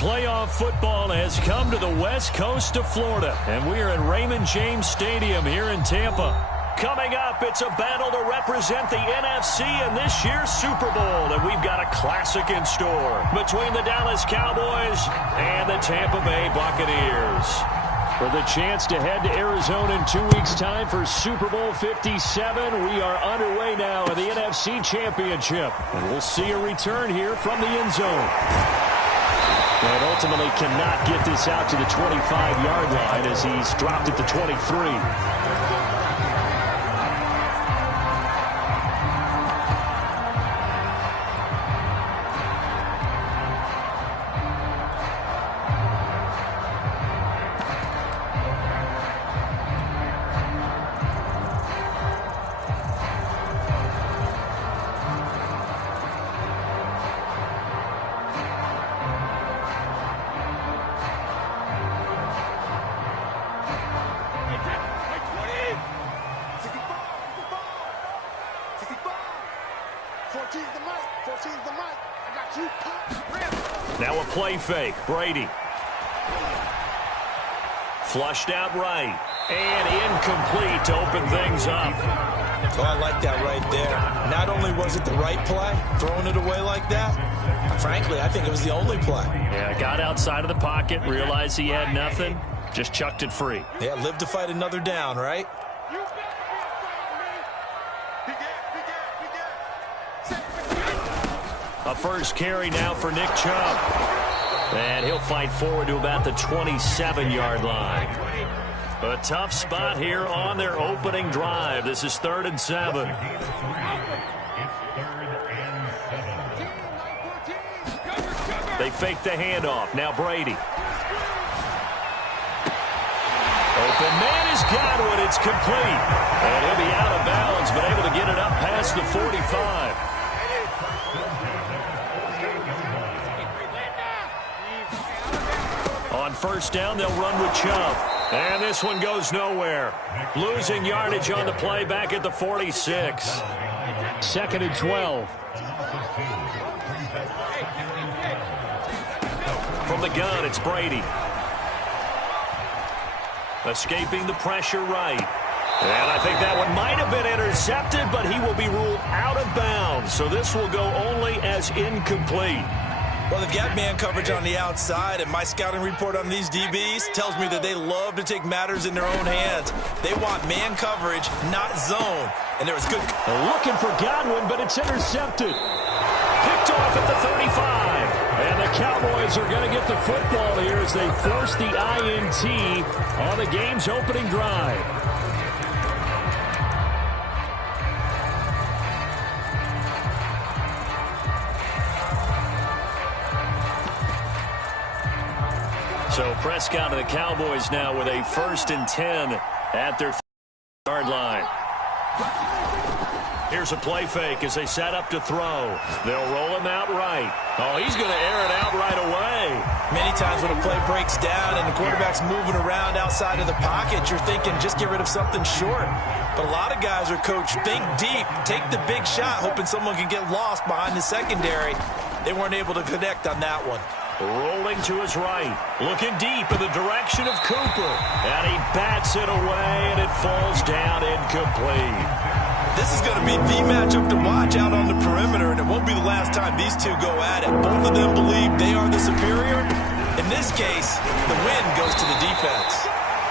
playoff football has come to the west coast of Florida, and we are at Raymond James Stadium here in Tampa. Coming up, it's a battle to represent the NFC in this year's Super Bowl, and we've got a classic in store between the Dallas Cowboys and the Tampa Bay Buccaneers. For the chance to head to Arizona in 2 weeks' time for Super Bowl 57, we are underway now in the NFC Championship, and we'll see a return here from the end zone. And ultimately cannot get this out to the 25-yard line as he's dropped at the 23. Now a play fake. Brady. Flushed out right. And incomplete to open things up. Oh, I like that right there. Not only was it the right play, throwing it away like that, frankly, I think it was the only play. Yeah, got outside of the pocket, realized he had nothing, just chucked it free. Yeah, live to fight another down, right? A first carry now for Nick Chubb. And he'll fight forward to about the 27-yard line. A tough spot here on their opening drive. This is 3rd and 7. They fake the handoff. Now Brady. Open man is Godwin. It's complete. And he'll be out of bounds, but able to get it up past the 45. On first down, they'll run with Chubb. And this one goes nowhere. Losing yardage on the play back at the 46. 2nd and 12. From the gun, it's Brady. Escaping the pressure right. And I think that one might have been intercepted, but he will be ruled out of bounds. So this will go only as incomplete. Well, they've got man coverage on the outside, and my scouting report on these DBs tells me that they love to take matters in their own hands. They want man coverage, not zone. And there was good... Looking for Godwin, but it's intercepted. Picked off at the 35. And the Cowboys are going to get the football here as they force the INT on the game's opening drive. So Prescott and the Cowboys now with a 1st and 10 at their yard line. Here's a play fake as they set up to throw. They'll roll him out right. Oh, he's going to air it out right away. Many times when a play breaks down and the quarterback's moving around outside of the pocket, you're thinking just get rid of something short. But a lot of guys are coached, think deep, take the big shot, hoping someone can get lost behind the secondary. They weren't able to connect on that one. Rolling to his right. Looking deep in the direction of Cooper. And he bats it away, and it falls down incomplete. This is going to be the matchup to watch out on the perimeter, and it won't be the last time these two go at it. Both of them believe they are the superior. In this case, the win goes to the defense.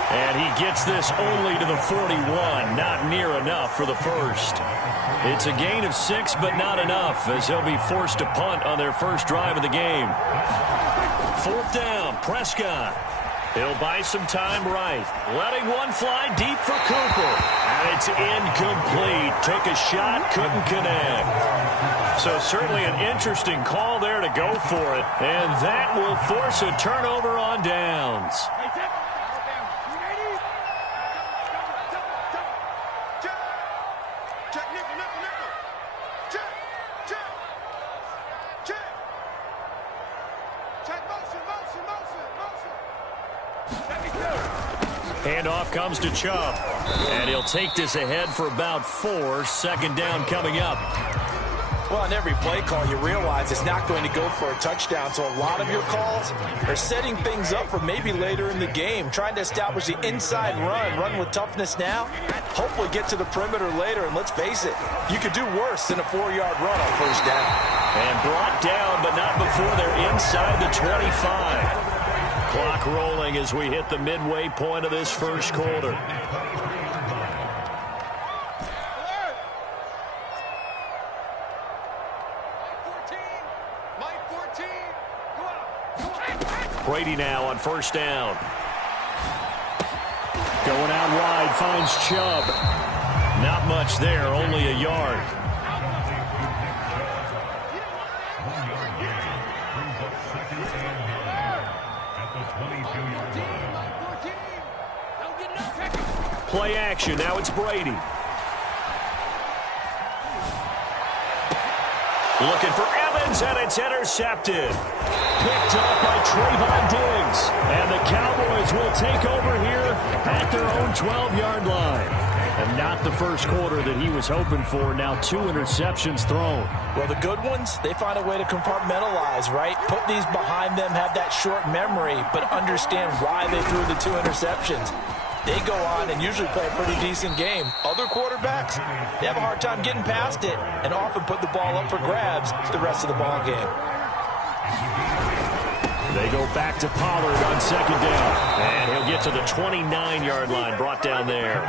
And he gets this only to the 41. Not near enough for the first. It's a gain of 6, but not enough, as they'll be forced to punt on their first drive of the game. 4th down, Prescott. He'll buy some time right. Letting one fly deep for Cooper. And it's incomplete. Took a shot, couldn't connect. So certainly an interesting call there to go for it. And that will force a turnover on downs. Handoff comes to Chubb. And he'll take this ahead for about 4. 2nd down coming up. Well, on every play call, you realize it's not going to go for a touchdown, so a lot of your calls are setting things up for maybe later in the game, trying to establish the inside run with toughness now, hopefully get to the perimeter later, and let's face it, you could do worse than a 4-yard run on first down. And brought down, but not before they're inside the 25. Clock rolling as we hit the midway point of this first quarter. Brady now on first down. Going out wide, finds Chubb. Not much there, only a yard. Play action, now it's Brady. Looking for Evans, and it's intercepted. Picked up by Trayvon Diggs. And the Cowboys will take over here at their own 12-yard line. And not the first quarter that he was hoping for. Now 2 interceptions thrown. Well, the good ones, they find a way to compartmentalize, right? Put these behind them, have that short memory, but understand why they threw the 2 interceptions. They go on and usually play a pretty decent game. Other quarterbacks, they have a hard time getting past it and often put the ball up for grabs the rest of the ball game. They go back to Pollard on second down. And he'll get to the 29-yard line, brought down there.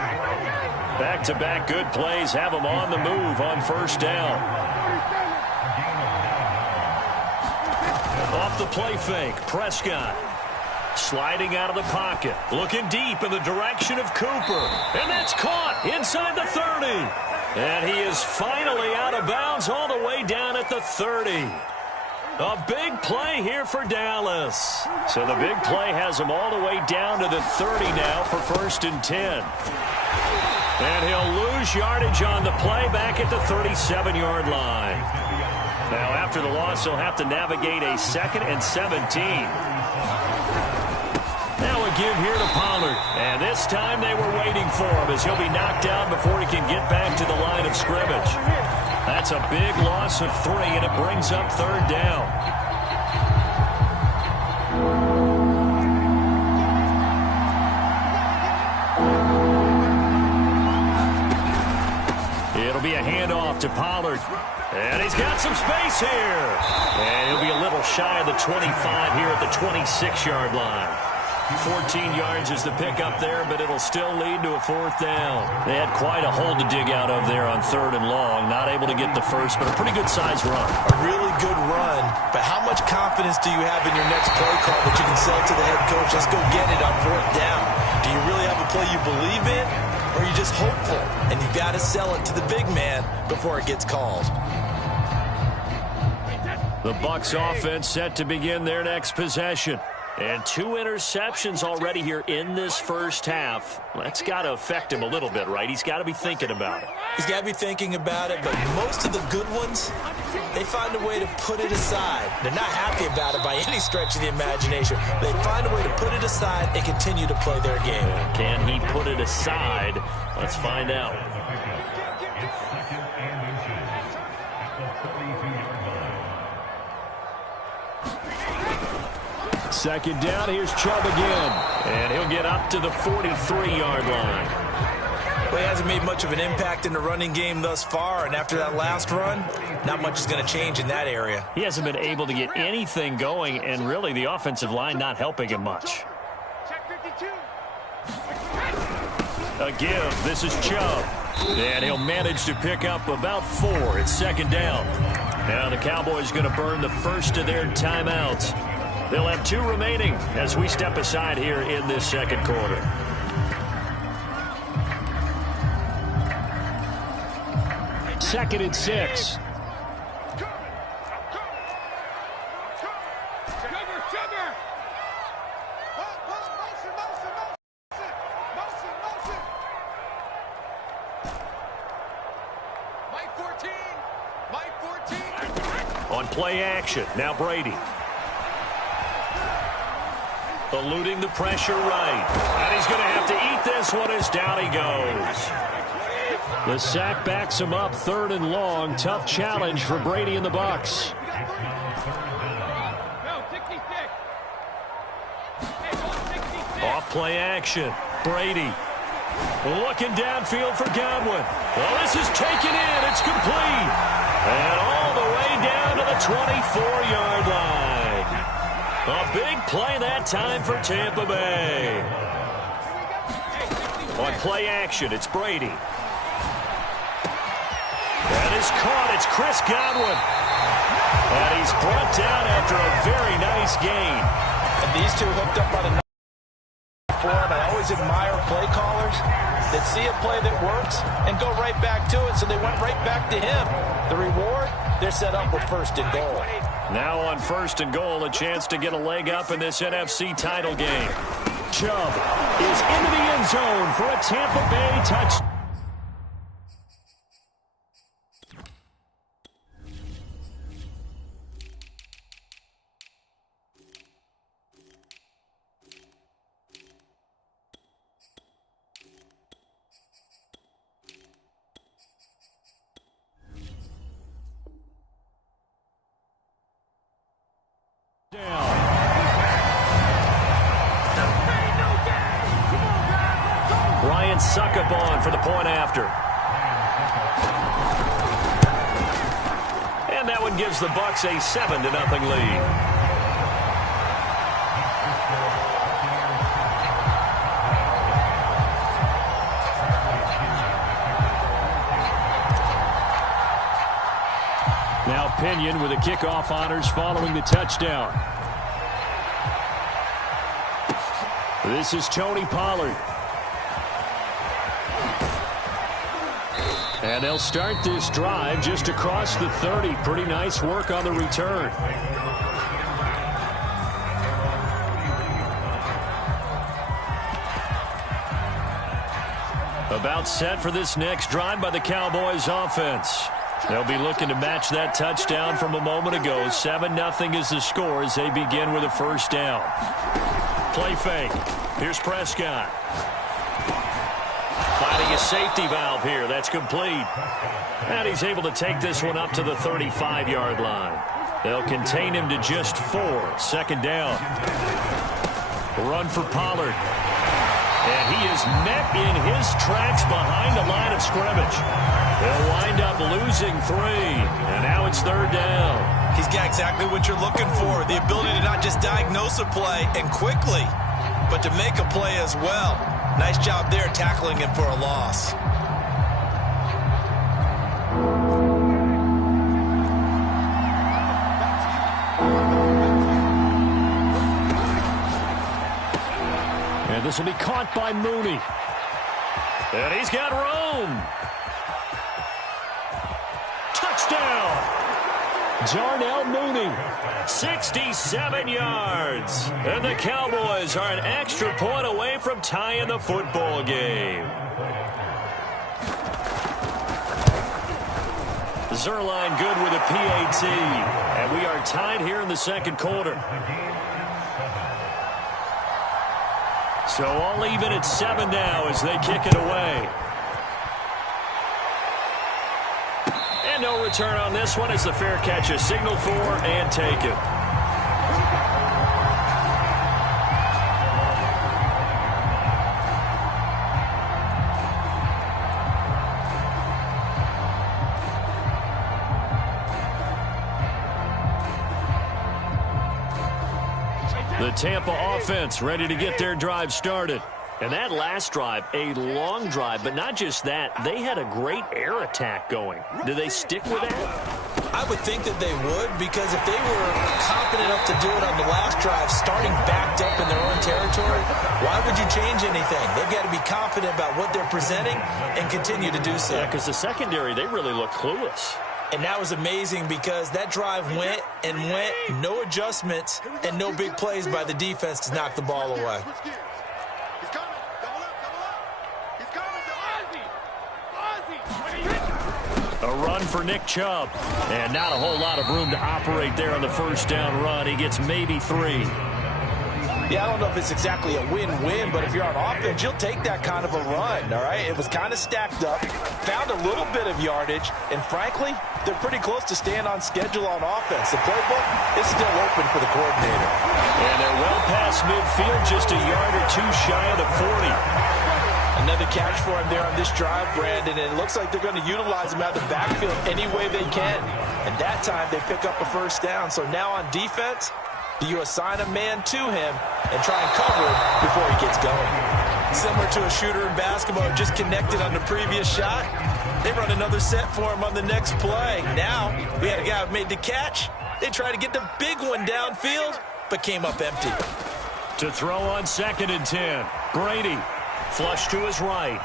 Back-to-back good plays have him on the move on first down. Off the play fake, Prescott. Sliding out of the pocket, looking deep in the direction of Cooper. And that's caught inside the 30. And he is finally out of bounds all the way down at the 30. A big play here for Dallas. So the big play has him all the way down to the 30 now for 1st and 10. And he'll lose yardage on the play back at the 37-yard line. Now after the loss, he'll have to navigate a 2nd and 17. Now a give here to Pollard. And this time they were waiting for him as he'll be knocked down before he can get back to the line of scrimmage. That's a big loss of 3, and it brings up 3rd down. It'll be a handoff to Pollard. And he's got some space here. And he'll be a little shy of the 25 here at the 26-yard line. 14 yards is the pickup there, but it'll still lead to a 4th down. They had quite a hole to dig out of there on 3rd and long. Not able to get the first, but a pretty good-sized run. A really good run, but how much confidence do you have in your next play call that you can sell to the head coach? Let's go get it on 4th down. Do you really have a play you believe in, or are you just hopeful? And you've got to sell it to the big man before it gets called. The Bucs offense set to begin their next possession. And 2 interceptions already here in this first half. That's got to affect him a little bit, right? He's got to be thinking about it. He's got to be thinking about it, but most of the good ones, they find a way to put it aside. They're not happy about it by any stretch of the imagination. They find a way to put it aside and continue to play their game. Can he put it aside? Let's find out. Second down, here's Chubb again. And he'll get up to the 43-yard line. Well, he hasn't made much of an impact in the running game thus far, and after that last run, not much is going to change in that area. He hasn't been able to get anything going, and really the offensive line not helping him much. A give, this is Chubb. And he'll manage to pick up about 4. It's 2nd down. Now the Cowboys going to burn the first of their timeouts. They'll have 2 remaining as we step aside here in this second quarter. Second and 6. On play action, now Brady. Eluding the pressure right. And he's going to have to eat this one as down he goes. The sack backs him up, 3rd and long. Tough challenge for Brady and the Bucs. Off play action. Brady looking downfield for Godwin. Well, this is taken in. It's complete. And all the way down to the 24-yard line. A big play that time for Tampa Bay. On play action, it's Brady. That is caught. It's Chris Godwin. And he's brought down after a very nice gain. And these two hooked up on a and I always admire play callers that see a play that works and go right back to it, so they went right back to him. The reward, they're set up with 1st and goal. Now on 1st and goal, a chance to get a leg up in this NFC title game. Chubb is into the end zone for a Tampa Bay touchdown. Suck up on for the point after. And that one gives the Bucs a 7-0 lead. Now Pinion with the kickoff honors following the touchdown. This is Tony Pollard. And they'll start this drive just across the 30. Pretty nice work on the return. About set for this next drive by the Cowboys offense. They'll be looking to match that touchdown from a moment ago. 7-0 is the score as they begin with a 1st down. Play fake. Here's Prescott. Finding a safety valve here. That's complete. And he's able to take this one up to the 35-yard line. They'll contain him to just 4. 2nd down. Run for Pollard. And he is met in his tracks behind the line of scrimmage. They'll wind up losing 3. And now it's 3rd down. He's got exactly what you're looking for. The ability to not just diagnose a play and quickly, but to make a play as well. Nice job there tackling him for a loss. And this will be caught by Mooney. And he's got room. Touchdown. Darnell Mooney, 67 yards. And the Cowboys are an extra point away from tying the football game. Zerline good with a PAT. And we are tied here in the 2nd quarter. So all even at 7 now as they kick it away. And no return on this one as the fair catch is signaled for and taken. The Tampa offense ready to get their drive started. And that last drive, a long drive, but not just that. They had a great air attack going. Do they stick with that? I would think that they would, because if they were confident enough to do it on the last drive, starting backed up in their own territory, why would you change anything? They've got to be confident about what they're presenting and continue to do so. Yeah, because the secondary, they really look clueless. And that was amazing because that drive went and went, no adjustments and no big plays by the defense to knock the ball away. A run for Nick Chubb. And not a whole lot of room to operate there on the 1st down run. He gets maybe 3. Yeah, I don't know if it's exactly a win-win, but if you're on offense, you'll take that kind of a run, all right? It was kind of stacked up, found a little bit of yardage, and frankly, they're pretty close to staying on schedule on offense. The playbook is still open for the coordinator. And they're well past midfield, just a yard or two shy of the 40. Another catch for him there on this drive, Brandon, and it looks like they're going to utilize him out of the backfield any way they can. And that time, they pick up a first down. So now on defense, do you assign a man to him and try and cover him before he gets going? Similar to a shooter in basketball who just connected on the previous shot. They run another set for him on the next play. Now, we had a guy who made the catch. They tried to get the big one downfield, but came up empty. To throw on 2nd and 10, Brady. Flush to his right.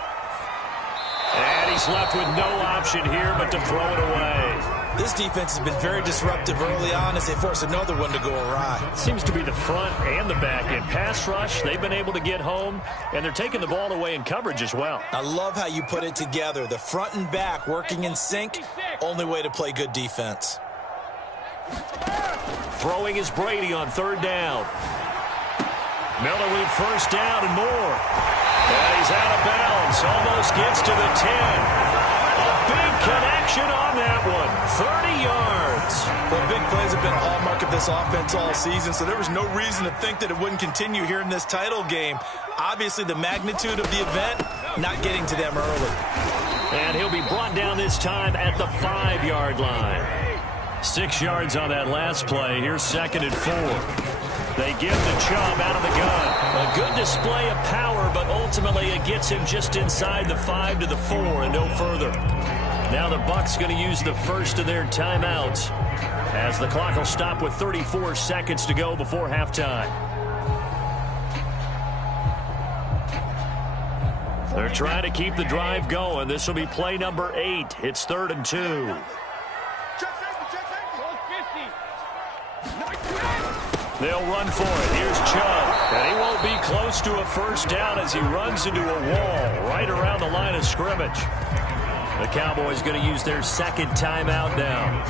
And he's left with no option here but to throw it away. This defense has been very disruptive early on as they force another one to go awry. It seems to be the front and the back end. Pass rush, they've been able to get home, and they're taking the ball away in coverage as well. I love how you put it together. The front and back working in sync, only way to play good defense. Throwing is Brady on 3rd down. Miller with first down and more. And he's out of bounds. Almost gets to the 10. A big connection on that one. 30 yards. Well, big plays have been a hallmark of this offense all season, so there was no reason to think that it wouldn't continue here in this title game. Obviously, the magnitude of the event not getting to them early. And he'll be brought down this time at the 5-yard line. 6 yards on that last play. Here's 2nd and 4. They give the Chubb out of the gun. A good display of power, but ultimately it gets him just inside the 5 to the 4 and no further. Now the Bucs going to use the first of their timeouts as the clock will stop with 34 seconds to go before halftime. They're trying to keep the drive going. This will be play number 8. It's 3rd and 2. They'll run for it. Here's Chubb. And he won't be close to a first down as he runs into a wall right around the line of scrimmage. The Cowboys going to use their 2nd timeout now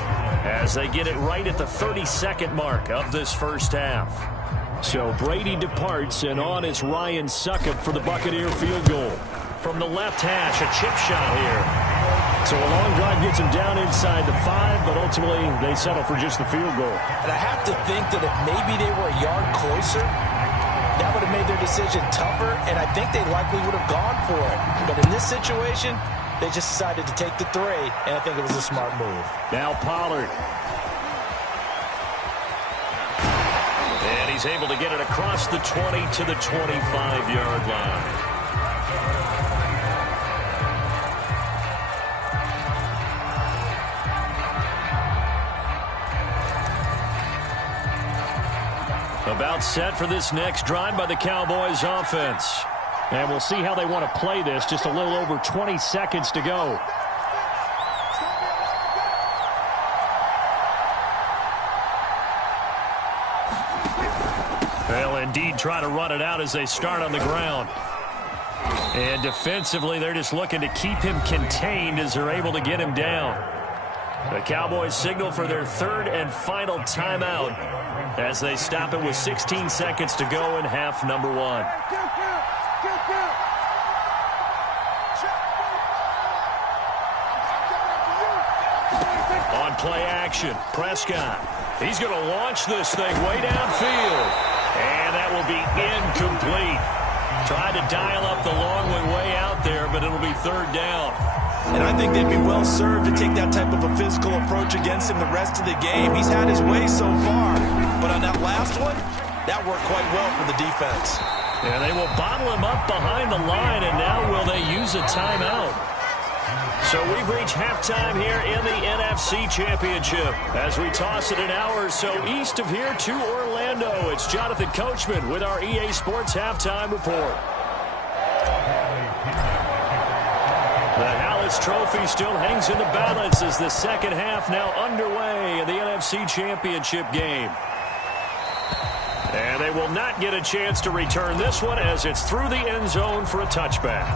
as they get it right at the 32nd mark of this first half. So Brady departs, and on is Ryan Succop for the Buccaneer field goal. From the left hash, a chip shot here. So a long drive gets him down inside the 5, but ultimately they settle for just the field goal. And I have to think that if maybe they were a yard closer, that would have made their decision tougher, and I think they likely would have gone for it. But in this situation, they just decided to take the 3, and I think it was a smart move. Now Pollard. And he's able to get it across the 20 to the 25-yard line. About set for this next drive by the Cowboys offense. And we'll see how they want to play this. Just a little over 20 seconds to go. They'll indeed try to run it out as they start on the ground. And defensively, they're just looking to keep him contained as they're able to get him down. The Cowboys signal for their 3rd and final timeout as they stop it with 16 seconds to go in half number 1. On play action, Prescott. He's going to launch this thing way downfield. And that will be incomplete. Tried to dial up the long one way out there, but it'll be 3rd down. And I think they'd be well served to take that type of a physical approach against him the rest of the game. He's had his way so far, but on that last one, that worked quite well for the defense. And they will bottle him up behind the line, and now will they use a timeout? So we've reached halftime here in the NFC Championship as we toss it an hour or so east of here to Orlando. It's Jonathan Coachman with our EA Sports Halftime Report. The Hallis Trophy still hangs in the balance as the second half now underway in the NFC Championship game. And they will not get a chance to return this one as it's through the end zone for a touchback.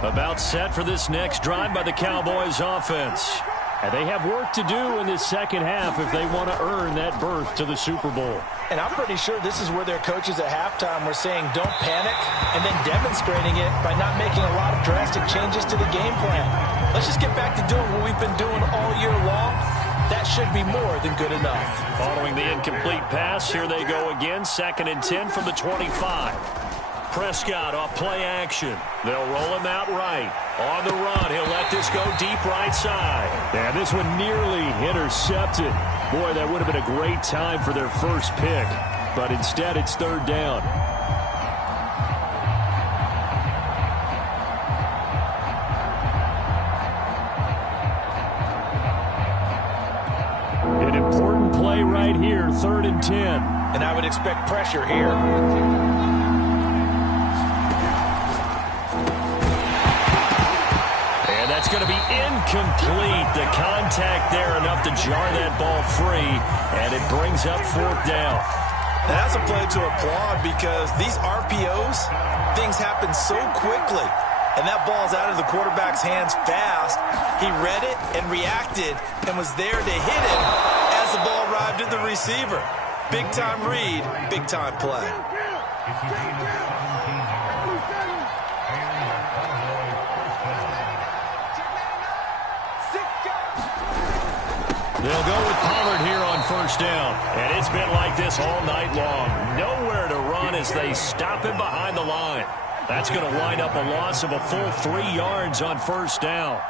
About set for this next drive by the Cowboys offense. And they have work to do in this second half if they want to earn that berth to the Super Bowl. And I'm pretty sure this is where their coaches at halftime were saying don't panic and then demonstrating it by not making a lot of drastic changes to the game plan. Let's just get back to doing what we've been doing all year long. That should be more than good enough. Following the incomplete pass, here they go again. 2nd and 10 from the 25. Prescott off play action. They'll roll him out right. On the run, he'll let this go deep right side. And this one nearly intercepted. Boy, that would have been a great time for their first pick. But instead, it's 3rd down. An important play right here, 3rd and 10. And I would expect pressure here. That's going to be incomplete. The contact there enough to jar that ball free, and it brings up 4th down. That's a play to applaud because these RPOs, things happen so quickly, and that ball's out of the quarterback's hands fast. He read it and reacted and was there to hit it as the ball arrived at the receiver. Big-time read, big-time play. They'll go with Pollard here on 1st down. And it's been like this all night long. Nowhere to run as they stop him behind the line. That's going to wind up a loss of a full 3 yards on 1st down.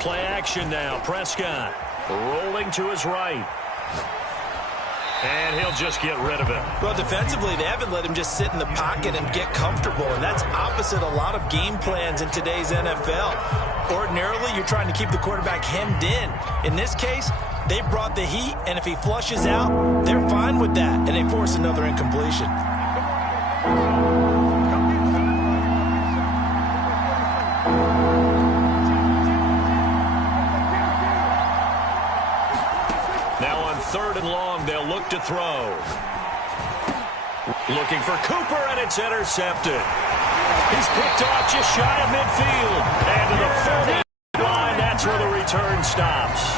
Play action now. Prescott rolling to his right. And he'll just get rid of it. Well, defensively, they haven't let him just sit in the pocket and get comfortable, and that's opposite a lot of game plans in today's NFL. Ordinarily, you're trying to keep the quarterback hemmed in. In this case, they brought the heat, and if he flushes out, they're fine with that, and they force another incompletion. Now on 3rd and long, they'll look to throw. Looking for Cooper, and it's intercepted. He's picked off just shy of midfield. And to the 40 line, that's where the return stops.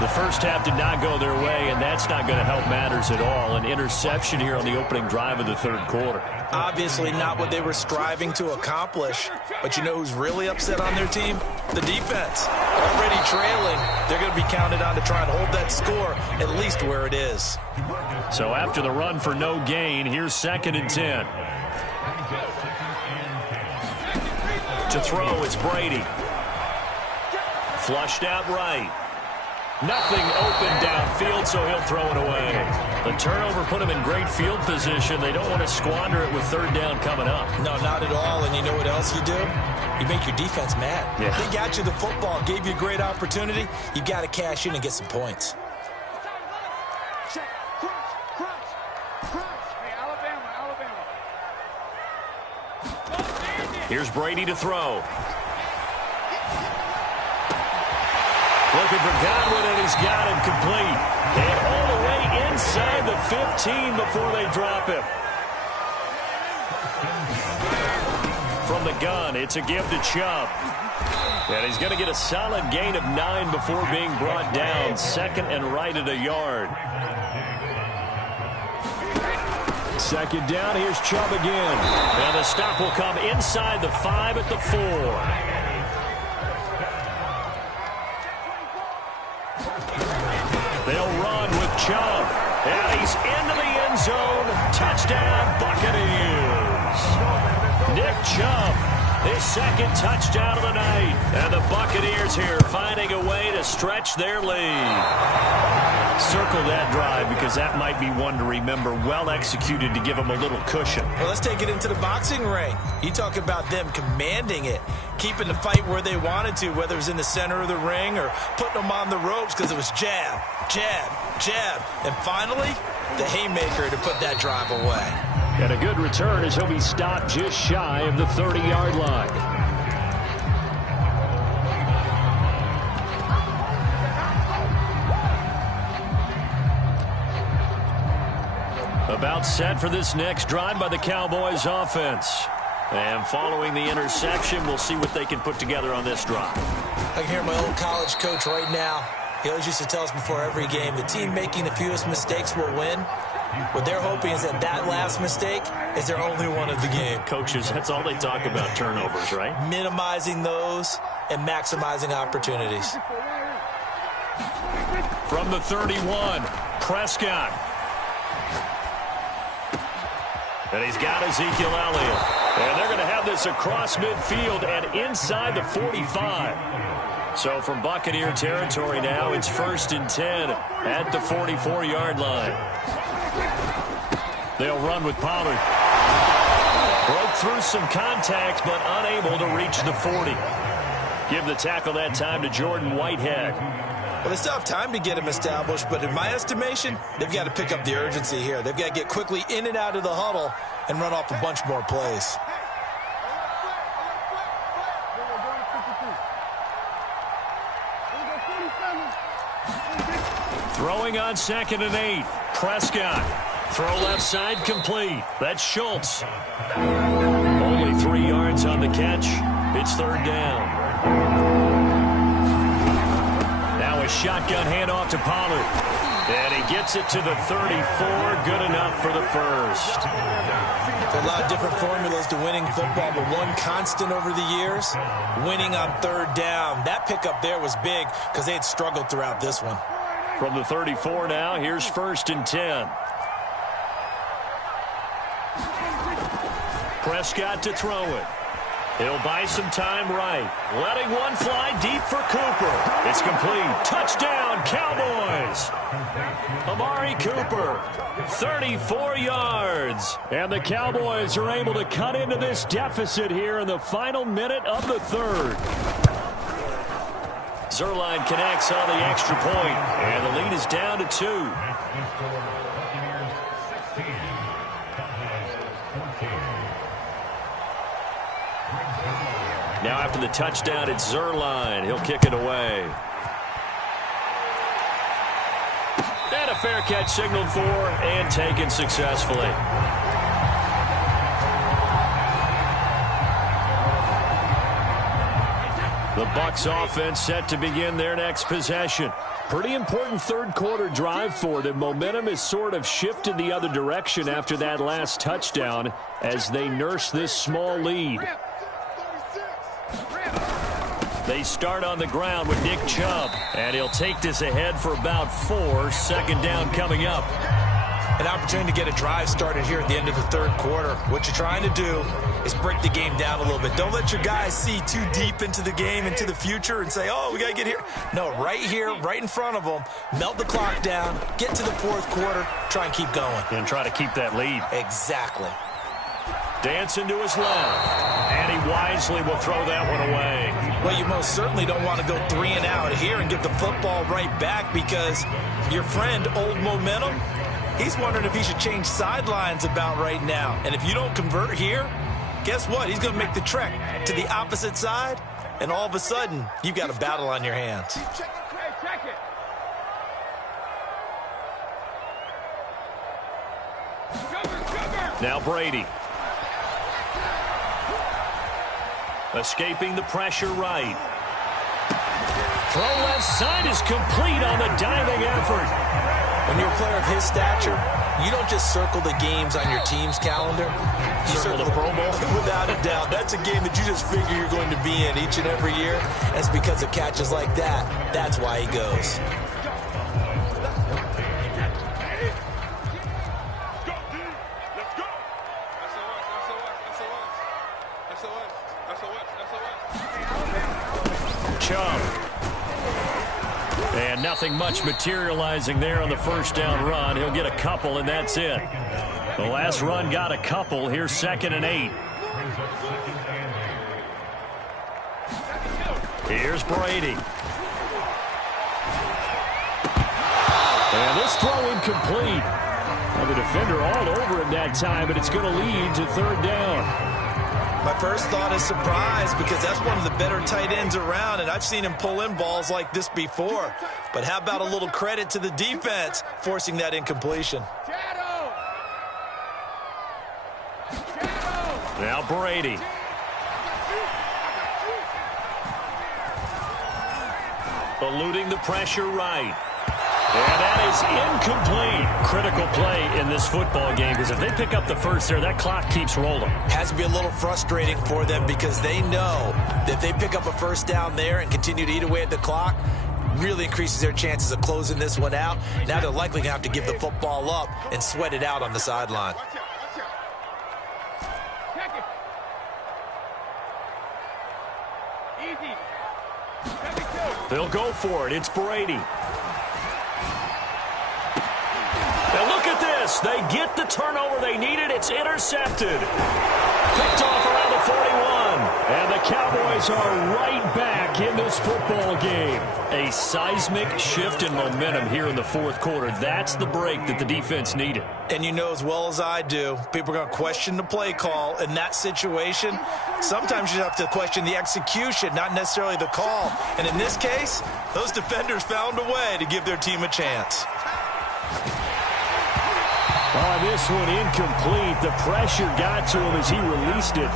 The first half did not go their way, and that's not going to help matters at all. An interception here on the opening drive of the 3rd quarter. Obviously not what they were striving to accomplish. But you know who's really upset on their team? The defense. Already trailing, they're going to be counted on to try and hold that score at least where it is. So after the run for no gain, here's 2nd and 10. To throw, it's Brady. Flushed out right. Nothing open downfield, so he'll throw it away. The turnover put him in great field position. They don't want to squander it with 3rd down coming up. No, not at all. And you know what else you do? You make your defense mad. Yeah. They got you the football, gave you a great opportunity. You got to cash in and get some points. Here's Brady to throw. Looking for Godwin, and he's got him complete. And all the way inside the 15 before they drop him. From the gun, it's a give to Chubb. And he's going to get a solid gain of 9 before being brought down. 2nd and right at a yard. 2nd down, here's Chubb again. And the stop will come inside the 5 at the 4. They'll run with Chubb. And he's into the end zone. Touchdown, Buccaneers. Nick Chubb, his 2nd touchdown of the night. And the Buccaneers here finding a way to stretch their lead. Circle that drive because that might be one to remember. Well executed to give them a little cushion. Well, let's take it into the boxing ring. You talk about them commanding it, keeping the fight where they wanted to, whether it was in the center of the ring or putting them on the ropes because it was jab, jab, jab. And finally, the haymaker to put that drive away. And a good return as he'll be stopped just shy of the 30-yard line. About set for this next drive by the Cowboys offense. And following the interception, we'll see what they can put together on this drive. I can hear my old college coach right now. He always used to tell us before every game, the team making the fewest mistakes will win. What they're hoping is that last mistake is their only one of the game. Coaches, that's all they talk about, turnovers, right? Minimizing those and maximizing opportunities. From the 31, Prescott. And he's got Ezekiel Elliott. And they're going to have this across midfield and inside the 45. So from Buccaneer territory now, it's 1st and 10 at the 44-yard line. They'll run with Pollard. Broke through some contact, but unable to reach the 40. Give the tackle that time to Jordan Whitehead. Well, they still have time to get him established, but in my estimation, they've got to pick up the urgency here. They've got to get quickly in and out of the huddle and run off a bunch more plays. Throwing on 2nd and 8. Prescott. Throw left side complete. That's Schultz. Only 3 yards on the catch. It's 3rd down. Now a shotgun handoff to Pollard. And he gets it to the 34. Good enough for the first. There are a lot of different formulas to winning football, but one constant over the years, winning on 3rd down. That pickup there was big because they had struggled throughout this one. From the 34 now, here's 1st and 10. Prescott to throw it. He'll buy some time right. Letting one fly deep for Cooper. It's complete. Touchdown, Cowboys. Amari Cooper, 34 yards. And the Cowboys are able to cut into this deficit here in the final minute of the 3rd. Zerline connects on the extra point, and the lead is down to 2. Now after the touchdown, it's Zerline. He'll kick it away. And a fair catch signaled for and taken successfully. The Bucs offense set to begin their next possession. Pretty important 3rd quarter drive for them. Momentum has sort of shifted the other direction after that last touchdown as they nurse this small lead. They start on the ground with Nick Chubb, and he'll take this ahead for about 4. 2nd down coming up. An opportunity to get a drive started here at the end of the 3rd quarter. What you're trying to do is break the game down a little bit. Don't let your guys see too deep into the game, into the future, and say, oh, we got to get here. No, right here, right in front of them, melt the clock down, get to the 4th quarter, try and keep going. And try to keep that lead. Exactly. Dancing to his left, and he wisely will throw that one away. Well, you most certainly don't want to go 3 and out here and get the football right back because your friend, Old Momentum, he's wondering if he should change sidelines about right now. And if you don't convert here, guess what? He's going to make the trek to the opposite side, and all of a sudden, you've got a battle on your hands. Now Brady. Escaping the pressure right. Throw left side is complete on the diving effort. When you're a player of his stature, you don't just circle the games on your team's calendar. You circle the Pro Bowl. Without a doubt. That's a game that you just figure you're going to be in each and every year. And it's because of catches like that. That's why he goes. Chubb. And nothing much materializing there on the 1st down run. He'll get a couple, and that's it. The last run got a couple. Here's 2nd and 8. Here's Brady. And this throw incomplete. Well, the defender all over him that time, but it's going to lead to 3rd down. My first thought is surprise because that's one of the better tight ends around, and I've seen him pull in balls like this before. But how about a little credit to the defense forcing that incompletion? Now Brady. Eluding the pressure right. And that is incomplete. Critical play in this football game, because if they pick up the first there, that clock keeps rolling. Has to be a little frustrating for them because they know that if they pick up a first down there and continue to eat away at the clock, really increases their chances of closing this one out. Now they're likely going to have to give the football up and sweat it out on the sideline. They'll go for it. It's Brady. And look at this. They get the turnover they needed. It's intercepted. Picked off around the 41. And the Cowboys are right back in this football game. A seismic shift in momentum here in the fourth quarter. That's the break that the defense needed. And you know as well as I do, people are going to question the play call in that situation. Sometimes you have to question the execution, not necessarily the call. And in this case, those defenders found a way to give their team a chance. This one incomplete. The pressure got to him as he released it.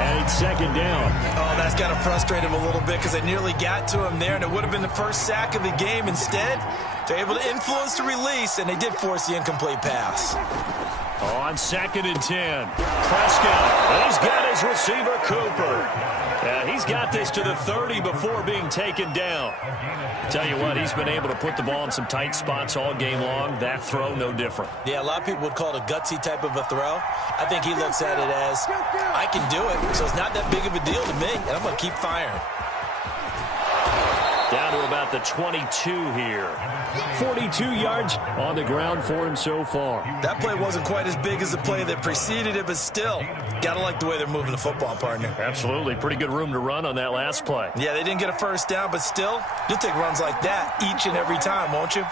And it's second down. Oh, that's got to frustrate him a little bit because they nearly got to him there, and it would have been the first sack of the game. Instead, they're able to influence the release, and they did force the incomplete pass. On 2nd and 10, Prescott. And he's got his receiver, Cooper. And he's got this to the 30 before being taken down. Tell you what, he's been able to put the ball in some tight spots all game long. That throw, no different. Yeah, a lot of people would call it a gutsy type of a throw. I think he looks at it as, I can do it, so it's not that big of a deal to me, and I'm going to keep firing. Down to about the 22 here. 42 yards on the ground for him so far. That play wasn't quite as big as the play that preceded it, but still, got to like the way they're moving the football, partner. Absolutely. Pretty good room to run on that last play. Yeah, they didn't get a first down, but still, you'll take runs like that each and every time, won't you?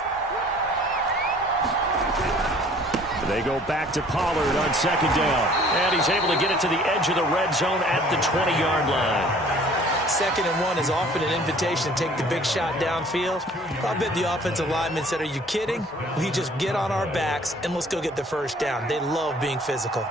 They go back to Pollard on 2nd down. And he's able to get it to the edge of the red zone at the 20-yard line. 2nd and 1 is often an invitation to take the big shot downfield. I bet the offensive lineman said, are you kidding? We just get on our backs and let's go get the first down. They love being physical.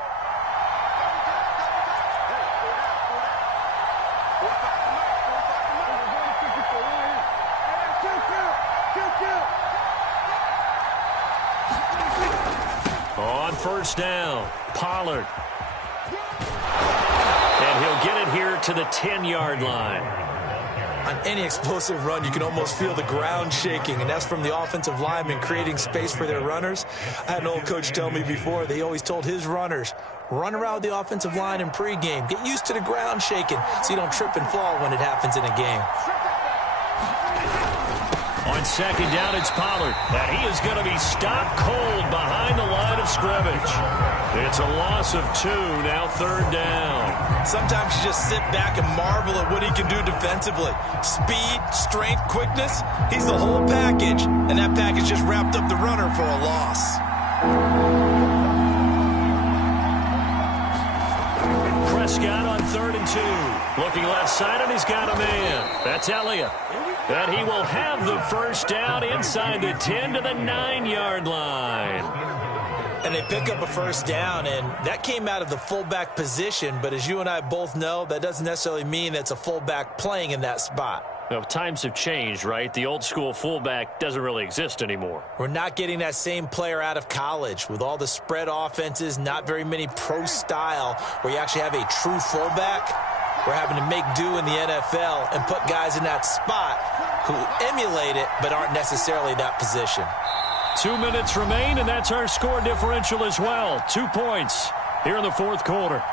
On 1st down, Pollard. And he'll get it here to the 10-yard line. On any explosive run, you can almost feel the ground shaking, and that's from the offensive linemen creating space for their runners. I had an old coach tell me before, they always told his runners, run around the offensive line in pregame. Get used to the ground shaking so you don't trip and fall when it happens in a game. On 2nd down, it's Pollard. And he is going to be stopped cold behind the line of scrimmage. It's a loss of 2, now 3rd down. Sometimes you just sit back and marvel at what he can do defensively. Speed, strength, quickness, he's the whole package. And that package just wrapped up the runner for a loss. Prescott on 3rd and 2. Looking left side, and he's got a man. That's Elliott. And he will have the first down inside the 10 to the 9-yard line. And they pick up a first down, and that came out of the fullback position. But as you and I both know, that doesn't necessarily mean it's a fullback playing in that spot. Well, times have changed, right? The old school fullback doesn't really exist anymore. We're not getting that same player out of college. With all the spread offenses, not very many pro style where you actually have a true fullback. We're having to make do in the NFL and put guys in that spot who emulate it but aren't necessarily that position. 2 minutes remain, and that's our score differential as well. 2 points here in the fourth quarter.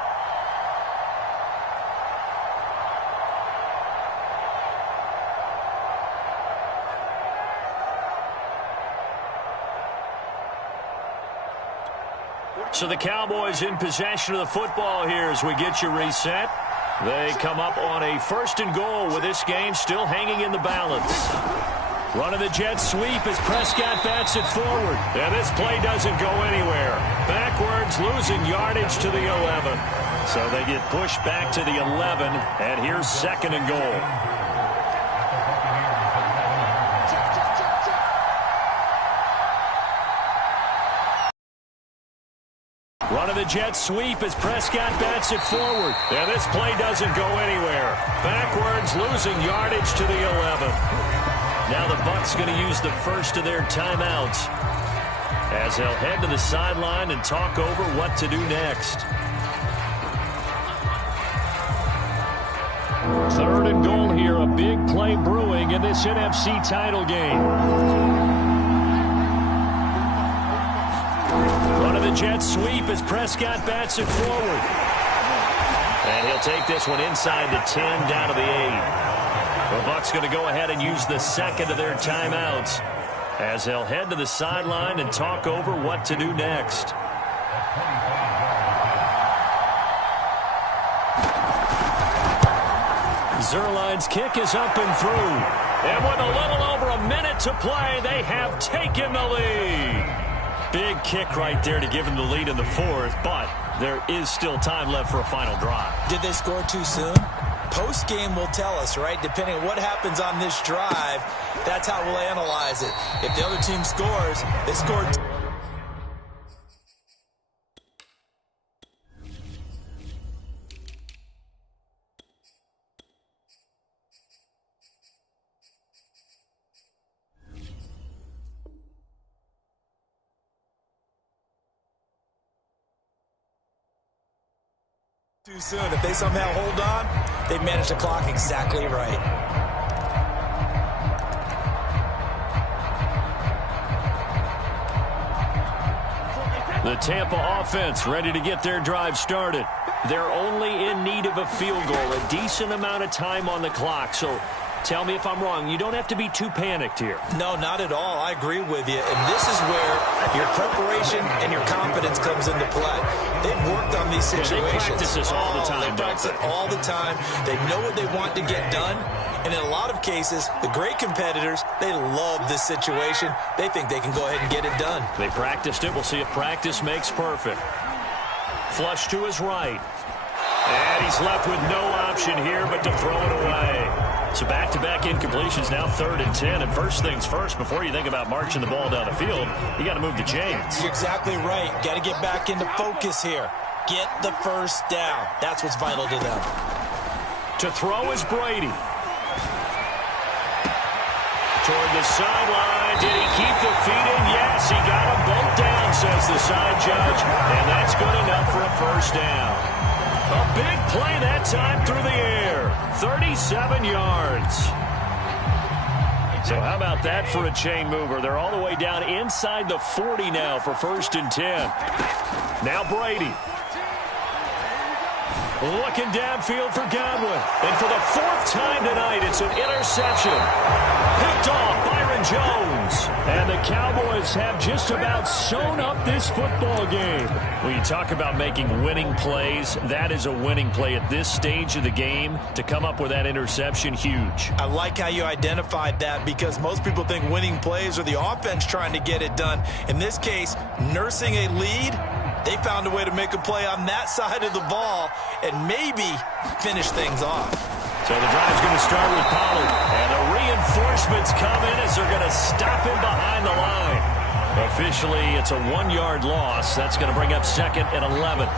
So the Cowboys in possession of the football here as we get you reset. They come up on a 1st and goal with this game still hanging in the balance. Running the jet sweep as Prescott bats it forward. And this play doesn't go anywhere. Backwards, losing yardage to the 11. So they get pushed back to the 11, and here's 2nd and goal. Running the jet sweep as Prescott bats it forward. And this play doesn't go anywhere. Backwards, losing yardage to the 11. Now the Bucs going to use the first of their timeouts as they'll head to the sideline and talk over what to do next. 3rd and goal here. A big play brewing in this NFC title game. Running the jet sweep as Prescott bats it forward. And he'll take this one inside the 10 down to the 8. The Bucs going to go ahead and use the second of their timeouts as they'll head to the sideline and talk over what to do next. Zerline's kick is up and through. And with a little over a minute to play, they have taken the lead. Big kick right there to give them the lead in the 4th, but there is still time left for a final drive. Did they score too soon? Post-game will tell us, right? Depending on what happens on this drive, that's how we'll analyze it. If the other team scores, they scored. Too soon. If they somehow hold on, they manage the clock exactly right. The Tampa offense ready to get their drive started. They're only in need of a field goal, a decent amount of time on the clock. So tell me if I'm wrong. You don't have to be too panicked here. No, not at all. I agree with you. And this is where your preparation and your confidence comes into play. They've worked on these situations. They practice this all the time. They practice it all the time. They know what they want to get done. And in a lot of cases, the great competitors, they love this situation. They think they can go ahead and get it done. They practiced it. We'll see if practice makes perfect. Flush to his right. And he's left with no option here but to throw it away. So back-to-back incompletions, now 3rd and 10. And first things first, before you think about marching the ball down the field, you got to move the chains. You're exactly right. Got to get back into focus here. Get the first down. That's what's vital to them. To throw is Brady. Toward the sideline. Did he keep the feet in? Yes, he got them both down, says the side judge. And that's good enough for a first down. A big play that time through the air. 37 yards. So how about that for a chain mover? They're all the way down inside the 40 now for 1st and 10. Now Brady. Looking downfield for Godwin. And for the 4th time tonight, it's an interception. Picked off Byron Jones. And the Cowboys have just about sewn up this football game. When you talk about making winning plays, that is a winning play at this stage of the game. To come up with that interception, huge. I like how you identified that because most people think winning plays are the offense trying to get it done. In this case, nursing a lead, they found a way to make a play on that side of the ball and maybe finish things off. So the drive's going to start with Pollard. And the reinforcements come in as they're going to stop him behind the line. Officially, it's a 1-yard loss. That's going to bring up 2nd and 11.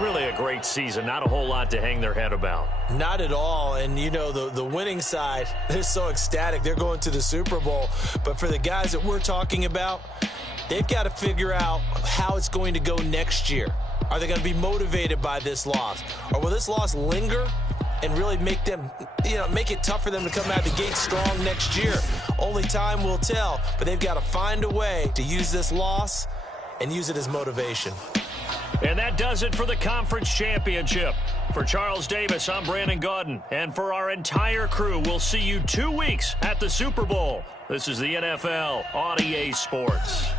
Really a great season. Not a whole lot to hang their head about. Not at all. And, you know, the winning side, they're so ecstatic. They're going to the Super Bowl. But for the guys that we're talking about, they've got to figure out how it's going to go next year. Are they going to be motivated by this loss? Or will this loss linger and really make them, make it tough for them to come out of the gate strong next year? Only time will tell. But they've got to find a way to use this loss and use it as motivation. And that does it for the conference championship. For Charles Davis, I'm Brandon Gaudin. And for our entire crew, we'll see you 2 weeks at the Super Bowl. This is the NFL on EA Sports.